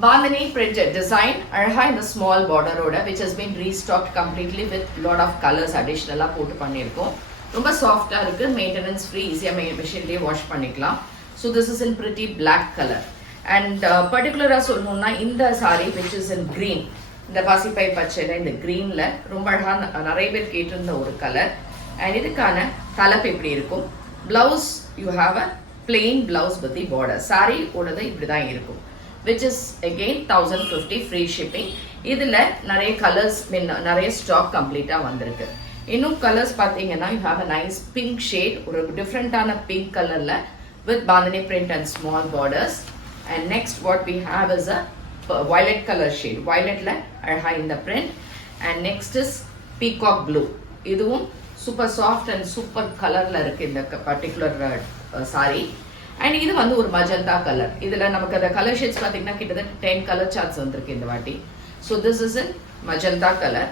Bandhani printed design அழகா இந்த small border ஓட which has been restocked completely with lot of colors additional போட்டு பண்ணியிருக்கோம். ரொம்ப சாஃப்டா இருக்கு, மெயின்டெனன்ஸ் ஃப்ரீ, ஈஸியா மெஷின்லயே வாஷ் பண்ணிக்கலாம். So this is in pretty black color and particular சொல்லணும்னா இந்த saree which is in green, இந்த பாசிப்பை பச்சையில இந்த greenல ரொம்ப அழகா நிறைய பேர் கேட்டிருந்த ஒரு கலர். and இதுக்கான தலைப்பு இப்படி இருக்கும். blouse you have a plain blouse with the border. saree ஓடது இப்படி தான் இருக்கும், which is again 1050 free shipping. இதுல நிறைய கலர்ஸ் நிறைய ஸ்டாக் கம்ப்ளீட்டா வந்திருக்கு. இன்னும் கலர்ஸ் பாத்தீங்கன்னா you have a nice pink shade, ஒரு டிஃபரெண்டான pink கலர்ல with bandhani print and small borders. and next what we have is a violet color shade, violetல அழகா இந்த print. and next is peacock blue, இதுவும் super soft and super கலர்ல இருக்கு இந்த particular saree. and இது வந்து ஒரு மஜந்தா கலர். இதுல நமக்கு அந்த கலர் ஷேட்ஸ் பாத்தீங்கன்னா கிட்டத்தட்ட 10 கலர் சார்ட்ஸ் வந்திருக்கு இந்த வாட்டி. so this is in magenta color.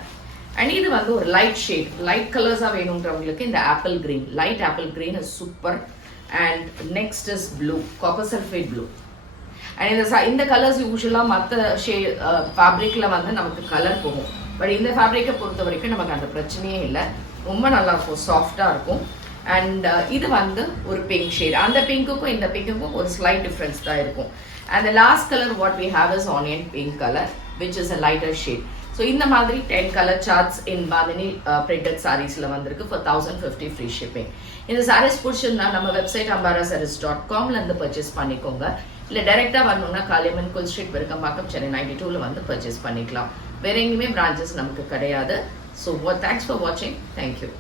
and இது வந்து ஒரு லைட் ஷேட், லைட் கலர்ஸா வேணும்ன்றவங்களுக்கு இந்த apple green, light apple green is super. and next is blue, copper sulfate blue. and இந்த கலர்ஸ் யூசுவலா மற்ற ஃபேப்ரிக்ல வந்து நமக்கு கலர் போகும், பட் இந்த ஃபேப்ரிக்கை பொறுத்த வரைக்கும் நமக்கு அந்த பிரச்சனையே இல்லை, ரொம்ப நல்லா இருக்கும், சாஃப்டா இருக்கும். and இது வந்து ஒரு பிங்க் ஷேட், அந்த பிங்க்குக்கும் இந்த பிங்க்குக்கும் ஒரு ஸ்லைட் டிஃபரன்ஸ் தான் இருக்கும். and the last color what we have is onion pink color which is a lighter shade. so இந்த மாதிரி 10 color charts in bandhani printed sareesல வந்திருக்கு for 1050 free shipping. இந்த sarees பிடிச்சிருந்தா நம்ம வெப்சைட் ambarasarees.com ல இருந்து பர்ச்சேஸ் பண்ணிக்கோங்க, இல்ல டைரக்டா வரணும்னா காளியம்மன் கோயில் ஸ்ட்ரீட் விருகம்பாக்கம் சென்னை 92 ல வந்து பர்ச்சேஸ் பண்ணிக்கலாம். வேற எங்கேயுமே பிரான்ச்சஸ் நமக்கு கிடையாது. so thanks for watching. thank you.